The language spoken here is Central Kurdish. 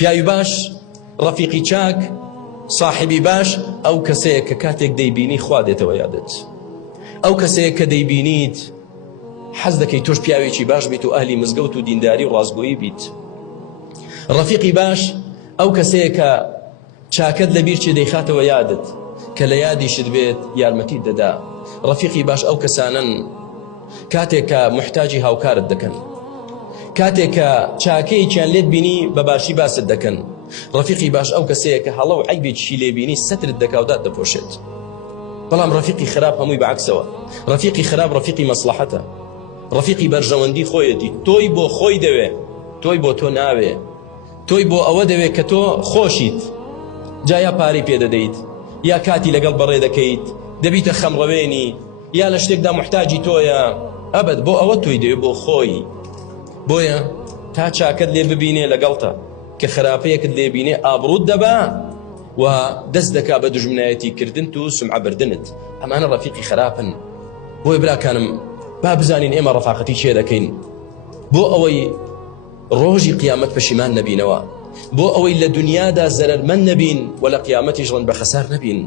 پیاوی باش ڕەفیقی چاک صاحبی باش ئەو کەسەیە کە کاتێک دەیبینی خوا دێتەوە یادت، ئەو کەسەیە کە دەیبینیت حەز دەکەی تۆش پیاوێکی باش بیت و ئەهلی مزگەوت و دینداری و ڕازگۆیی بیت. ڕەفیقی باش ئەو کەسەیە کە چاکت لەبیر چێ دەیخاتەوە یادت، کە لە یادیشت بێت یارمەتیت دەدا. ڕەفیقی باش ئەو کەسانن کاتێک کە محتاجی هاوکارت دەکەن، کاتێک کە چاکەیەکیان لێت بینی بە باشی باست دەکەن. ڕەفیقی باش ئەو کەسەیە کە هەڵە و عیبێکی لێ بینی سەترت دەکاودات دەپۆشێت. بەڵام ڕەفیقی خراپ هەمووی بەعکسەوە. ڕەفیقی خراپ ڕەفیقی مەسلحەتە، ڕەفیقی بەرژەوەندی خۆیەتی. تۆی بۆ خۆی دەوێ، تۆی بۆ تۆ ناوێ، تۆی بۆ ئەوە دەوێت کە تۆ خۆشیت. جا یا پارەی پێدەدەیت، یا کاتی لەگەڵ بەڕێ دەکەیت، دەبیتە خەمڕەوێنی، یا لە شتێکدا محتاجی تۆیە. ئەبد بۆ ئەوە تۆی دەوێت بۆ خۆی. بۆیە تا چاکت لێ ببینێ لەگەڵتە، کە خراپەیەکت لێ بینێ ئابڕوت دەبا و دەست دەکا بە دوژمنایەتی کردن و سمعەبردنت. ئەمانە ڕەفیقی خراپن. بۆی براکانم با بزانین ئێمە ڕەفاقەتی چێ دەکەین بۆ ئەوەی ڕۆژی قیامەت پەشیمان نەبینەوە، بۆ ئەوەی لە دنیادا زەرەرمەند نەبین و لە قیامەتیش ڕەن بە خەسار نەبین.